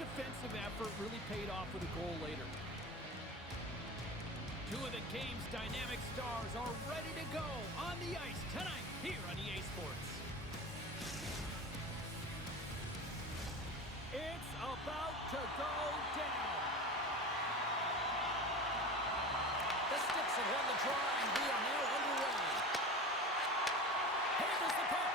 defensive effort really paid off with a goal later. Two of the game's dynamic stars are ready to go on the ice tonight here on EA Sports. It's about to go down. The Sticks have won the draw, and we are now underway. Handles the puck.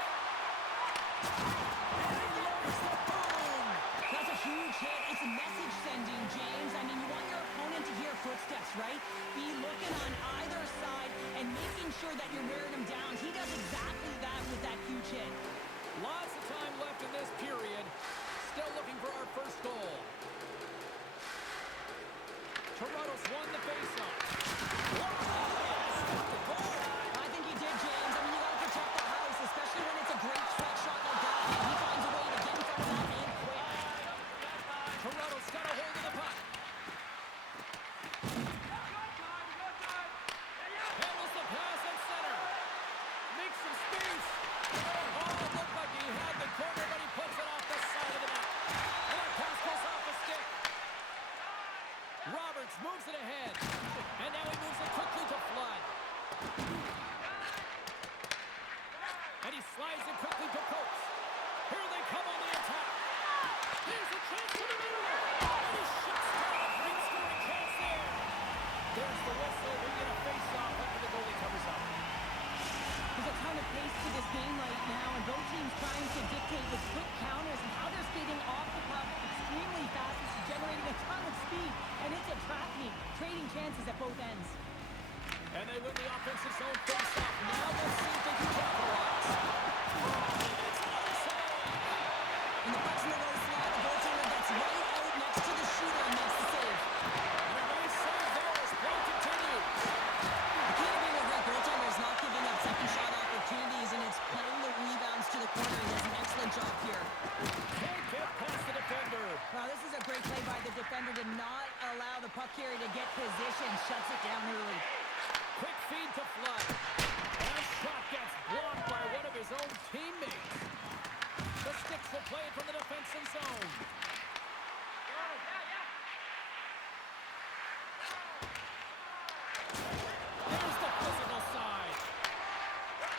And he lowers the boom. That's a huge hit. It's a message sending, James. I mean, you want your opponent to hear footsteps, right? Be looking on either side and making sure that you're wearing him down. He does exactly that with that huge hit. Lots of time left in this period. Still looking for our first goal. Toronto's won the faceoff. I think he did, James. I mean, you got to protect the house, especially when it's a great strike shot like that. He finds a way to get in front of that man quick. Toronto's got a hold of the puck. Handles the pass at center. Makes some space. Oh, it looked like he had the corner, but he puts it off the side of the net. And that pass goes off the stick. Roberts moves it ahead. And now he moves it quickly to Flood. And he slides it quickly to Coates. Here they come on the attack. Here's a chance to the middle. And he shuts down a great scoring chance there. There's the whistle. We get a face-off after the goalie covers up. There's a ton of pace to this game right now, and both teams trying to dictate with quick counters and how they're skating off the puck extremely fast. It's generating a ton of speed, and it's attracting, trading chances at both ends. And they win the offensive zone face-off. Now let's see if they can capitalize. It's onside. And the puck's in the low slot. The goaltender gets right out next to the shooter and makes the save. And a nice save there as play continues. The key to being a great goaltender is not giving up second shot opportunities, and it's playing the rebounds to the corner. He does an excellent job here. Can't get past the defender. Wow, this is a great play by the defender to not allow the puck carrier to get position. Shuts it down early. Quick feed to Flood. And that shot gets blocked by one of his own teammates. The Sticks will play it from the defensive zone. There's the physical side.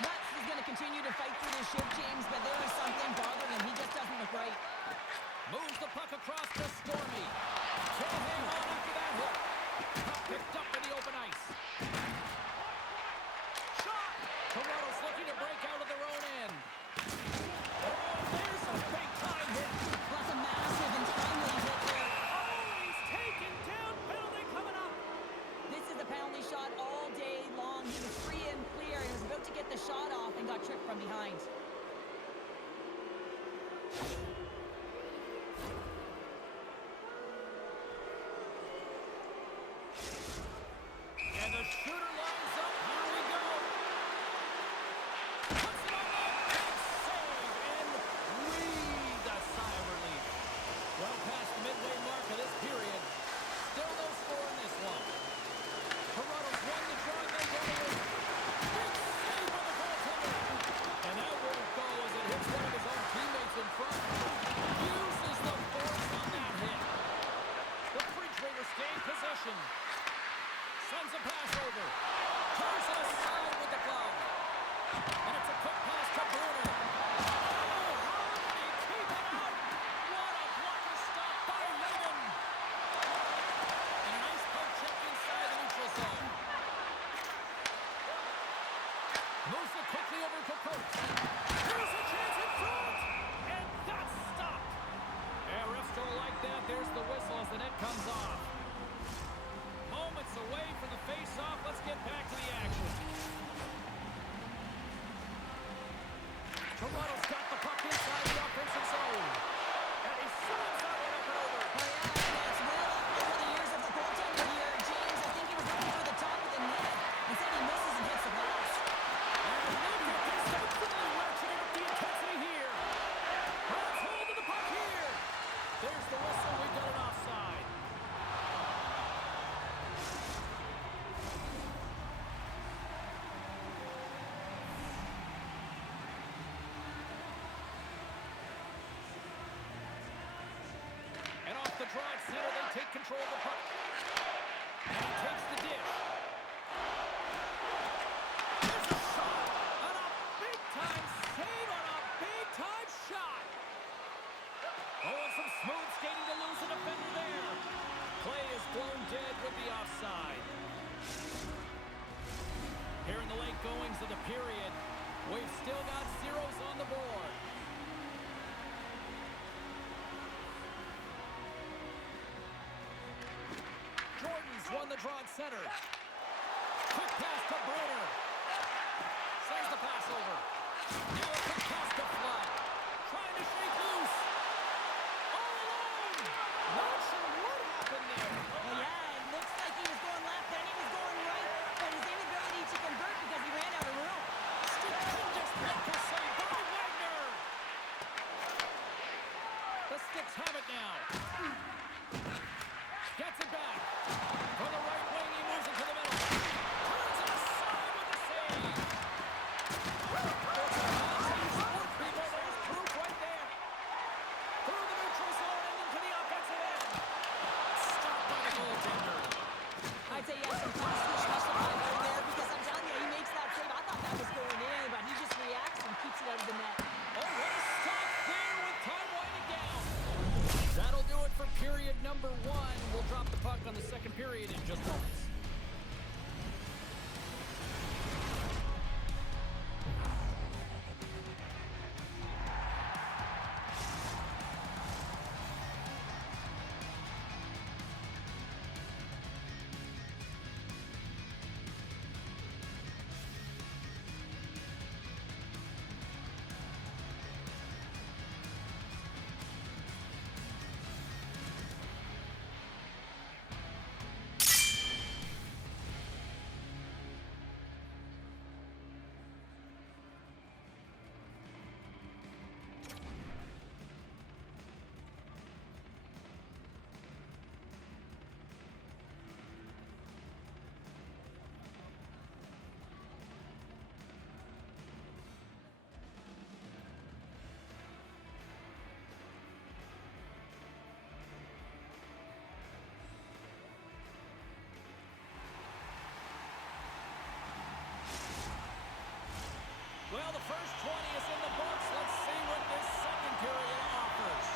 Nuts is going to continue to fight for this ship, James, but there is something bothering him. He just doesn't look right. Moves the puck across to Stormy. He'll hang on after that hit. Puck picked up in the open ice. Shot! Toronto's looking to break out of their own end. Oh, there's a big-time hit. That's a massive and timely hit there. Oh, he's taken down. Penalty coming up. This is the penalty shot all day long. He was free and clear. He was about to get the shot off and got tripped from behind. And the shooter lines up. Here we go. Puts it on net. Big save. And breathe a sigh of relief. Well past the midway mark of this period. Still no score in this one. Toronto's won the draw. They get it. Big save by the goaltender. And that won't go as it hits one of his own teammates in front. Uses the force on that hit. The Refrigerators gain possession. Sends a pass over. Turns it aside with the glove. And it's a quick pass to Bruner. Oh, how did he keep it out? What a blocker stop by Lehman. And a nice poke check inside the neutral zone. Moves it quickly over to Coates. Here's a chance in front. And that's stopped. Yeah, refs don't like that. There's the whistle as the net comes off. Moments away from the face-off. Let's get back to the action. Toronto's got the puck inside the offensive zone. And he sends that one up and over. Oh, yeah, that's well up over the years of the goaltender here. James, I think he was looking for the top of the net. Instead, he misses and hits the glass. And look at this. That's really ratcheting up the intensity here. Grabs hold of the puck here. There's the whistle. We've got an offside. the draw at center. They take control of the puck. And he takes the dish. There's a shot. And a big-time save on a big-time shot. Oh, and some smooth skating to lose a defender there. Play is blown dead with the offside. Here in the late goings of the period, we've still got zeros on the board. Jordan's won the draw at center. Quick pass to Bruner. Sends the pass over. Now a quick pass to Flood. Trying to shake loose. All alone. Not sure what happened there. Well, yeah, it looks like he was going left, then he was going right, but his inability to convert because he ran out of room. Stupendous blocker save by Wagner. The Sticks have it now. Gets it back. From the right wing, he moves it to the middle. Turns it aside with the save. Sport people, there's proof right there. Through the neutral zone and into the offensive end. Stopped by the goaltender. I'd say he has some class switch justified right there because I'm telling you, he makes that save. I thought that was going in, but he just reacts and keeps it out of the net. Oh, what a stop there with time winding down. That'll do it for period number 1. We'll drop the puck on the second period in just moments. Well, the first 20 is in the books. Let's see what this second period offers.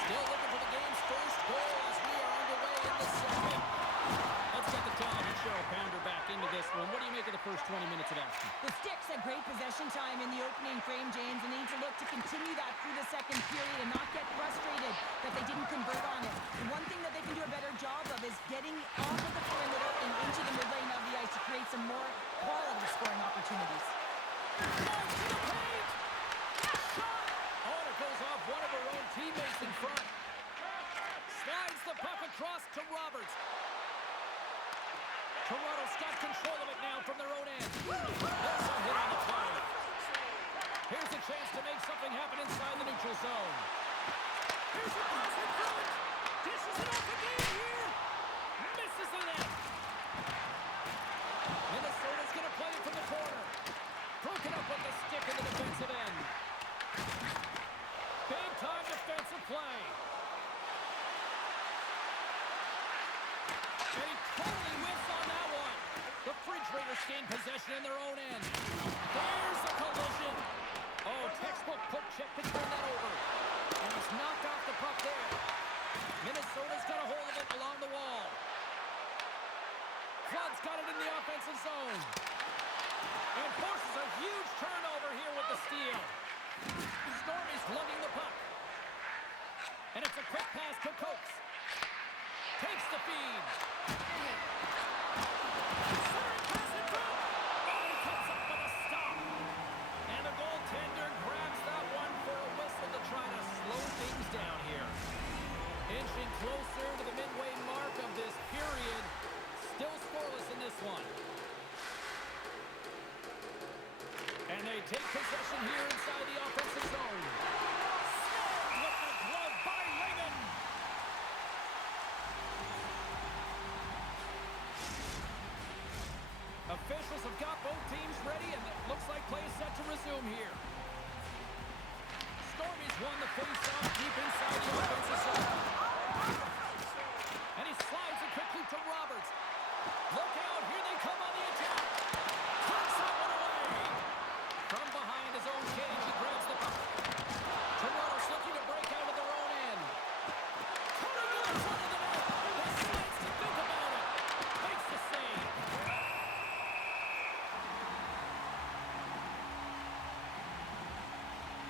Still looking for the game's first goal as we are underway in the second. Let's get the television show pounder back into this one. What do you make of the first 20 minutes of action? The Sticks had great possession time in the opening frame, James, and they need to look to continue that through the second period and not get frustrated that they didn't convert on it. And one thing that they can do a better job of is getting off of the perimeter and into the mid lane of the ice to create some more quality scoring opportunities. Right to the paint! Shot! Oh, and it goes off one of her own teammates in front. Slides the puck across to Roberts. Toronto's got control of it now from their own end. There's a hit on the play. Here's a chance to make something happen inside the neutral zone. Here's a pass in front. Dishes it off again here. Misses the net. Minnesota's going to play it from the corner. Broken up with the stick in the defensive end. Big time defensive play. And he totally whiffs on that one. The Refrigerators gain possession in their own end. There's a collision. Oh, textbook poke check to turn that over. And he's knocked off the puck there. Minnesota's got a hold of it along the wall. Flood's got it in the offensive zone. And forces a huge turnover here with the steal. Stormy's lugging the puck. And it's a quick pass to Cokes. Takes the feed. Centering pass in front. Oh, he comes up with a stop. And the goaltender grabs that one for a whistle to try to slow things down here. Inching closer to the midway mark of this period. Still scoreless in this one. And they take possession here inside the offensive zone. Snared with the glove by Raymond. Officials have got both teams ready, and it looks like play is set to resume here. Stormy's won the face-off deep inside the offensive zone. And he slides it quickly to Roberts. Look out, here they come on the attack. Takes that one away. From behind his own cage, he grabs the puck. Toronto's looking to break out of their own end. Coming to the front of the net. He slides to think about it. Makes the save.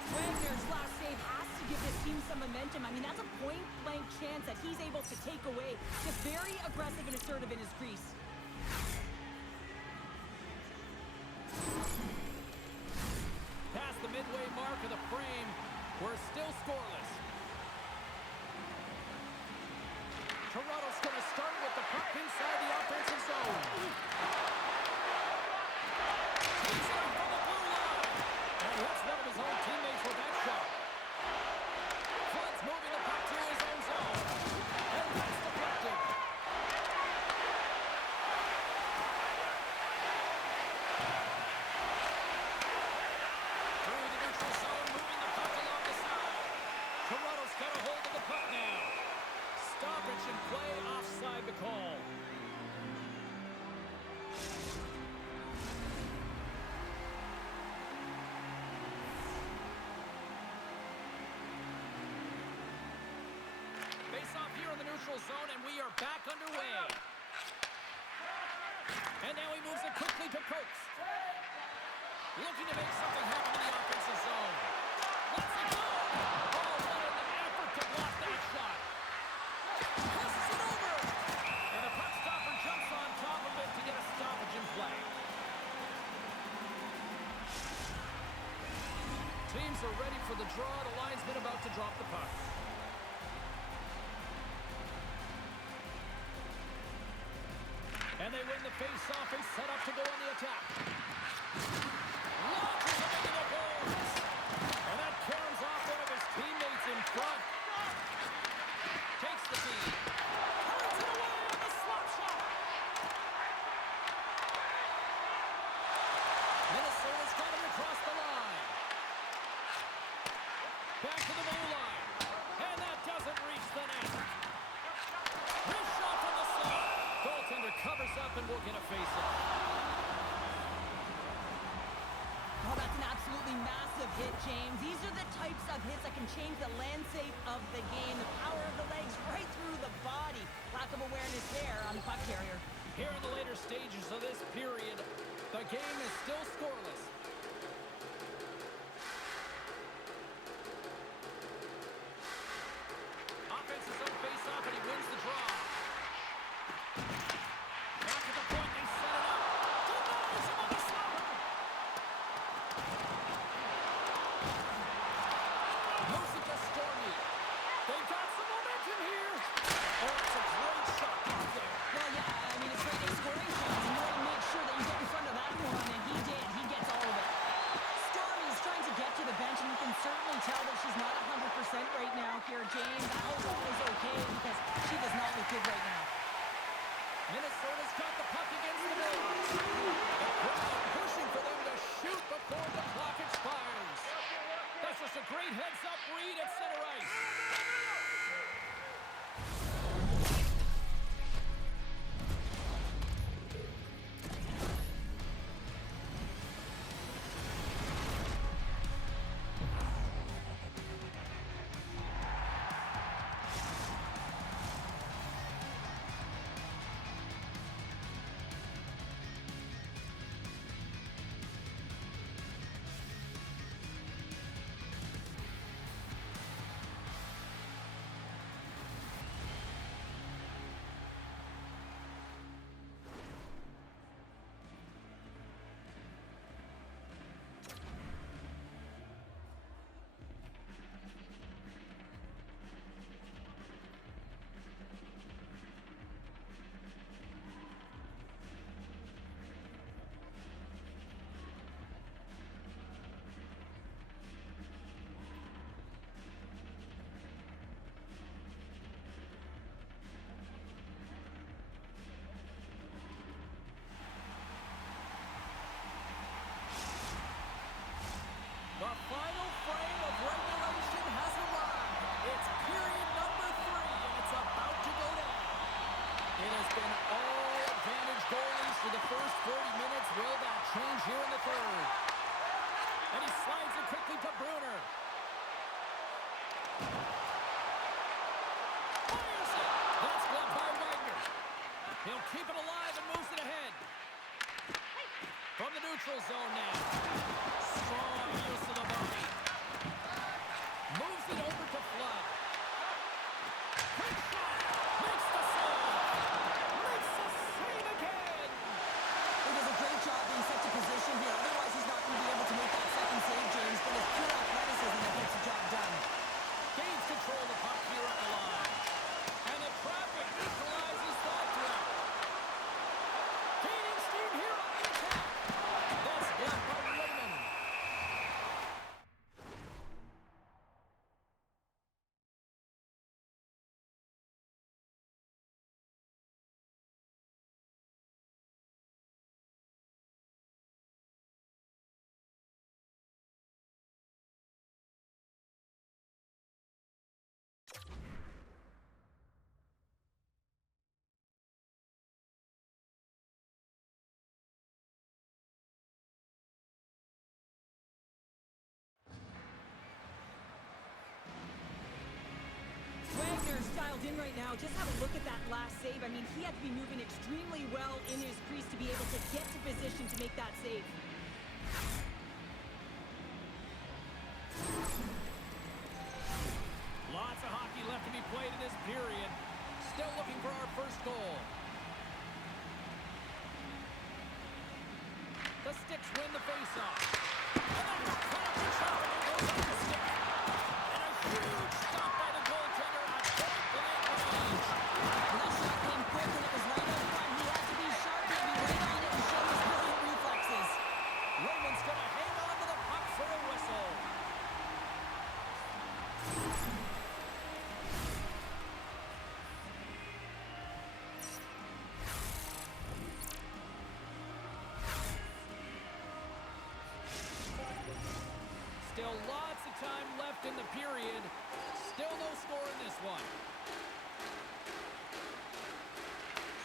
Wagner's last save has to give this team some momentum. I mean, that's a point-blank chance that he's able to take away. Just very aggressive and assertive in his crease. Past the midway mark of the frame, we're still scoreless. Toronto's going to start with the puck inside the offensive zone. Takes it from the blue line. And hits one of his own teammates with that shot. Flood's moving the puck to his own zone. And that's deflected. Through the neutral zone, moving the puck along the side. Toronto's got a hold of the puck now. Stoppage in play, offside the call. Face off here in the neutral zone, and we are back underway. And now he moves it quickly to Cokes. Looking to make something happen in the offensive zone. Let's it go! Oh, what an effort to block that shot. Passes it over! And the puck stopper jumps on top of it to get a stoppage in play. Teams are ready for the draw. The linesman about to drop the puck. And they win the face-off and set up to go on the attack. Launches it into the boards. And that caroms off one of his teammates in front. Takes the feed. Carries it away on the slap shot. Minnesota's got him across the line. Back to the blue line. And that doesn't reach the net. His shot from the slot. Goaltender covers up and will get a face-off. Oh, that's an absolutely massive hit, James. These are the types of hits that can change the landscape of the game. The power of the legs right through the body. Lack of awareness there on the puck carrier. Here in the later stages of this period, the game is still scoreless. Offensive zone face-off, and he wins the draw. Back to the point, they set it up. Denies him on the slapper. Moves it to Stormy. They've got some momentum here. Oh, it's a great shot out there. Well, yeah, I mean, it's great scoring shots. And you want to make sure that you get in front of that one, and he did. He gets all after the first 40 minutes. Will that change here in the third? And he slides it quickly to Bruner. Fires it! That's blocked by Wagner. He'll keep it alive and moves it ahead. From the neutral zone now. Strong use of the body. Moves it over to Flood. Quick shot! Makes the save! Makes the save again! He does a great job being set to position here. Otherwise, he's not going to be able to make that second save, James. But it's pure athleticism that gets the job done. Gains control of the puck here at the line. And the traffic equalizes that threat. Gaining steam here on the attack. That's blocked by Raymond. Wagner's dialed in right now. Just have a look at that last save. I mean, he had to be moving extremely well in his crease to be able to get to position to make that save. Lots of hockey left to be played in this period. Still looking for our first goal. The Sticks win the faceoff. And then the penalty shot and it goes off the stick. And a huge stop by the goaltender at point-blank range. Well, that shot came quick and it was right out front. He had to be sharp and be right on it and show his brilliant reflexes. Raymond's going to hang on to the puck for a whistle. Still lots of time left in the period. Still no score in this one.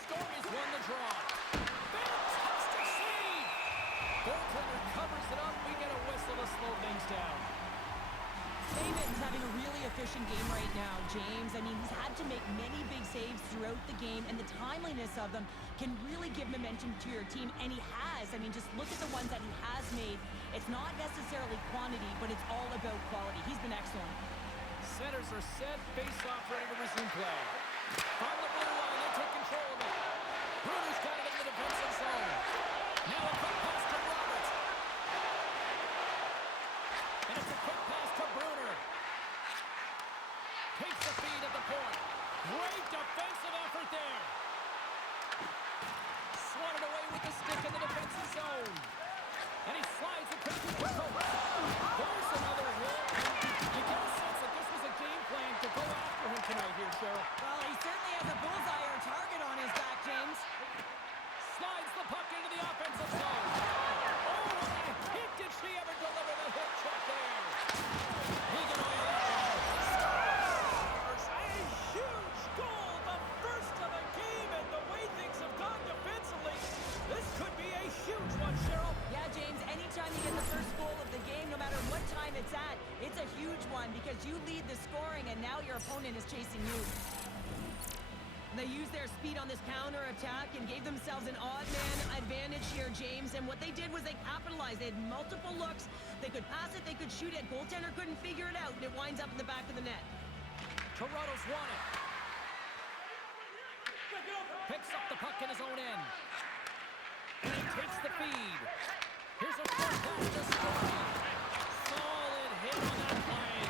Stormy's won the draw. Fantastic save! Goaltender covers it up. We get a whistle to slow things down. David's having a really efficient game right now, James. I mean, he's had to make many big saves throughout the game, and the timeliness of them can really give momentum to your team, and he has. I mean, just look at the ones that he has made. It's not necessarily quantity, but it's all about quality. He's been excellent. Centers are set. Face-off ready to resume play. From the blue line, they take control of it. Bruner's got it in the defensive zone. Now a quick pass to Roberts. And it's a quick pass to Bruner. Takes the feed at the point. Great defensive effort there. Swatted away with the stick in the defensive zone. And he slides it quickly to Coates. There's another hit. You get a sense that this was a game plan to go after him tonight here, Cheryl. Well, he certainly has a bullseye or target on his back, James. Slides the puck into the offensive zone. Oh, what a hit! Did she ever deliver the hit check there? He can away that one. Scores a huge goal, the first of the game, and the way things have gone defensively, this could be a huge one, Cheryl. Yeah, James, anytime you get the first goal of the game, no matter what time it's at, it's a huge one because you lead the scoring and now your opponent is chasing you. They used their speed on this counter-attack and gave themselves an odd-man advantage here, James. And what they did was they capitalized. They had multiple looks. They could pass it, they could shoot it. Goaltender couldn't figure it out, and it winds up in the back of the net. Toronto's won it. Picks up the puck in his own end. And he takes the feed. Here's a short pass to Stormy. Solid hit on that play.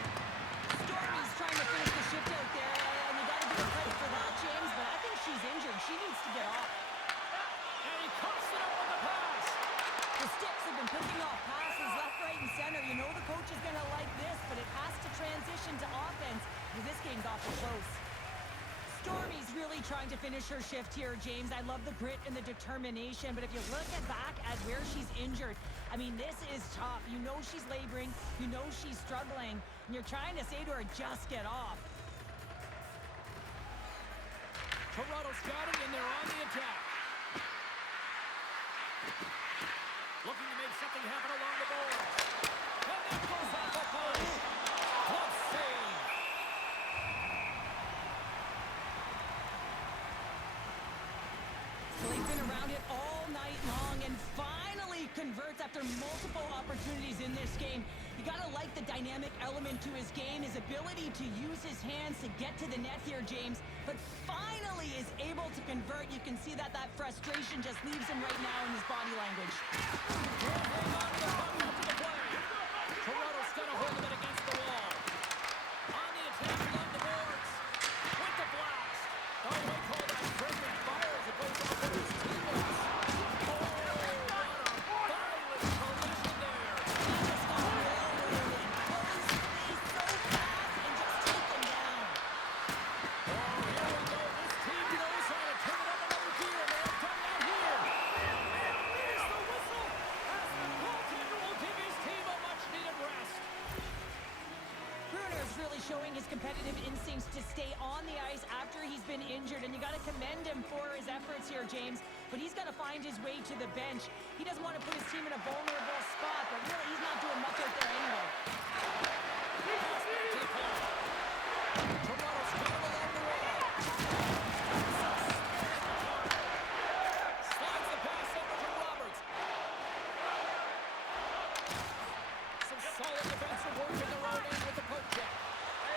Stormy's trying to finish the shift out there, and you got to give her credit for that, James, but I think she's injured. She needs to get off. And he cuffs it up with the pass. The Sticks have been picking off passes left, right, and center. You know the coach is going to like this, but it has to transition to offense because this game's awful close. Stormy's really trying to finish her shift here, James. I love the grit and the determination, but if you look back at where she's injured, I mean, this is tough. You know she's laboring. You know she's struggling, and you're trying to say to her, just get off. Toronto's got it, and they're on the attack. Looking to make something happen along the boards. And that goes off the post. Close save. So he's been around it all night long and finally converts after multiple opportunities in this game. You gotta like the dynamic element to his game, his ability to use his hands to get to the net here, James. But finally is able to convert. You can see that frustration just leaves him right now in his body language. Can't hang on to the puck after the play. Toronto's gonna hold him against the wall. On the attack along the boards. With the blast. Oh, we call that friendly fire as it goes off with his teammates. Oh, what a violent collision there. He just got railroaded. Pull his face so fast and just take him down. Oh, here we go. This team knows how to turn it up another gear. They have done that here. And there's the whistle as the goaltender will give his team a much-needed rest. Bruner's really showing his competitive instincts to stay on the ice after he's been injured, and you got to commend him for his efforts here, James. But he's got to find his way to the bench. He doesn't want to put his team in a vulnerable spot, but really he's not doing much out there anyway. Pass back to the corner. Toronto's got him along the wall. Slides the pass over to Roberts. Some solid defensive work in their own end with the poke check.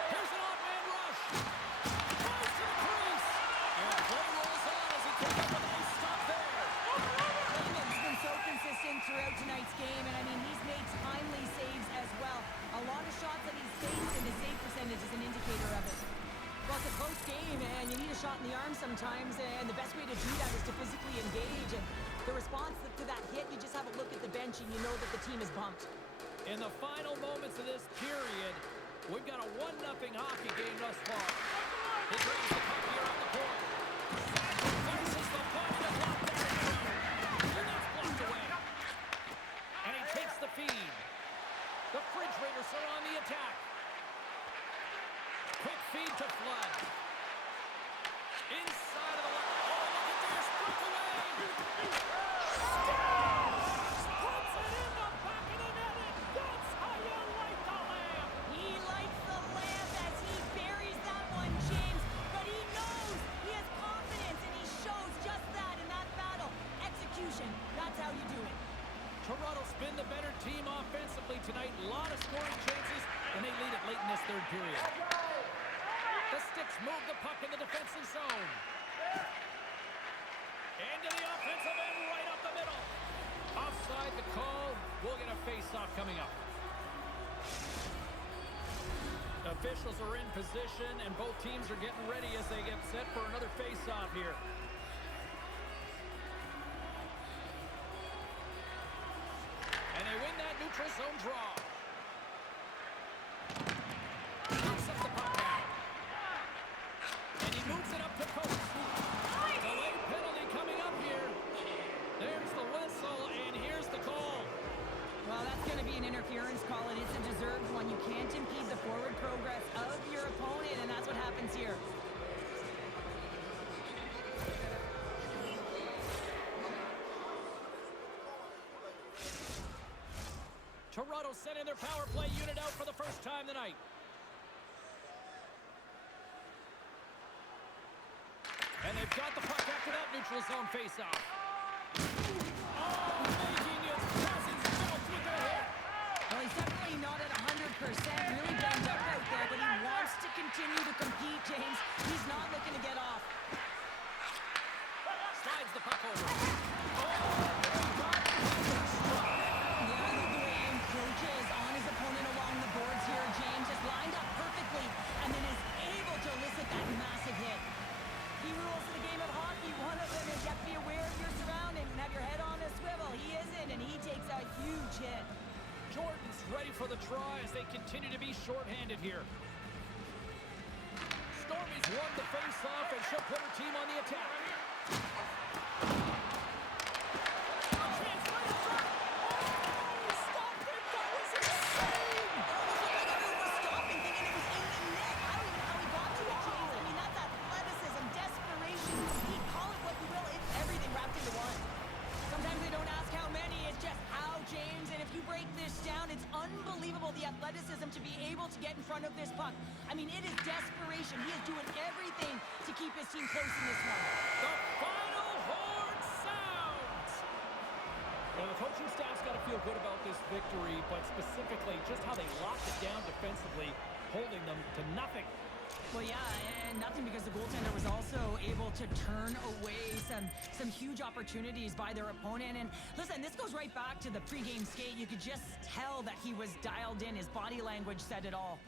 Here's an off-man rush. Goes to the crease. And play rolls on as he comes up with a nice stop there. Raymond's been so consistent throughout tonight's game, and I mean, he's made timely saves as well. A lot of shots that he's faced, and his save percentage is an indicator of it. Well, it's a close game, and you need a shot in the arm sometimes, and the best way to do that is to physically engage. And the response to that hit, you just have a look at the bench, and you know that the team is bumped. In the final moments of this period, we've got a 1-0 hockey game thus far. He brings the puck here on the point. Sacrifices the puck to block that throw. And that's blocked away. And he takes the feed. The Refrigerators are on the attack. Quick feed to Flood. Inside of the line. Oh, look at this. Breakaway. Puts it in the back of the net. That's how you light the lamp. He lights the lamp as he buries that one, James. But he knows he has confidence, and he shows just that in that battle. Execution, that's how you do it. Toronto's been the better team offensively tonight. A lot of scoring chances, and they lead it late in this third period. The Sticks move the puck in the defensive zone. Into the offensive end, right up the middle. Offside the call. We'll get a face-off coming up. Officials are in position, and both teams are getting ready as they get set for another face-off here. And they win that neutral zone draw. Picks up the puck now. And he moves it up to post. Delayed penalty coming up here. There's the whistle, and here's the call. Well, that's going to be an interference call, and it's a deserved one. You can't impede the forward progress of your opponent, and that's what happens here. Toronto sending their power play unit out for the first time tonight. And they've got the puck after that neutral zone faceoff. Oh, making his presence felt with the hit. Well, he's definitely not at 100%, really banged up out there, but he wants to continue to compete, James. He's not looking to get off. Slides the puck over. Approaches on his opponent along the boards here. James is lined up perfectly and then is able to elicit that massive hit. Key rules of the game of hockey, one of them is you have to be aware of your surroundings and have your head on a swivel. He isn't, and he takes a huge hit. Jordan's ready for the try as they continue to be shorthanded here. Stormy's won the face-off, and she'll put her team on the attack. Sometimes they don't ask be able to get in front of this puck. I mean, it is desperation. He is doing everything to keep his team close in this one. The final horn sounds! Well, the coaching staff's got to feel good about this victory, but specifically just how they locked it down defensively, holding them to nothing. Well, yeah, and nothing because the goaltender was also able to turn away some huge opportunities by their opponent. And listen, this goes right back to the pregame skate. You could just tell that he was dialed in. His body language said it all.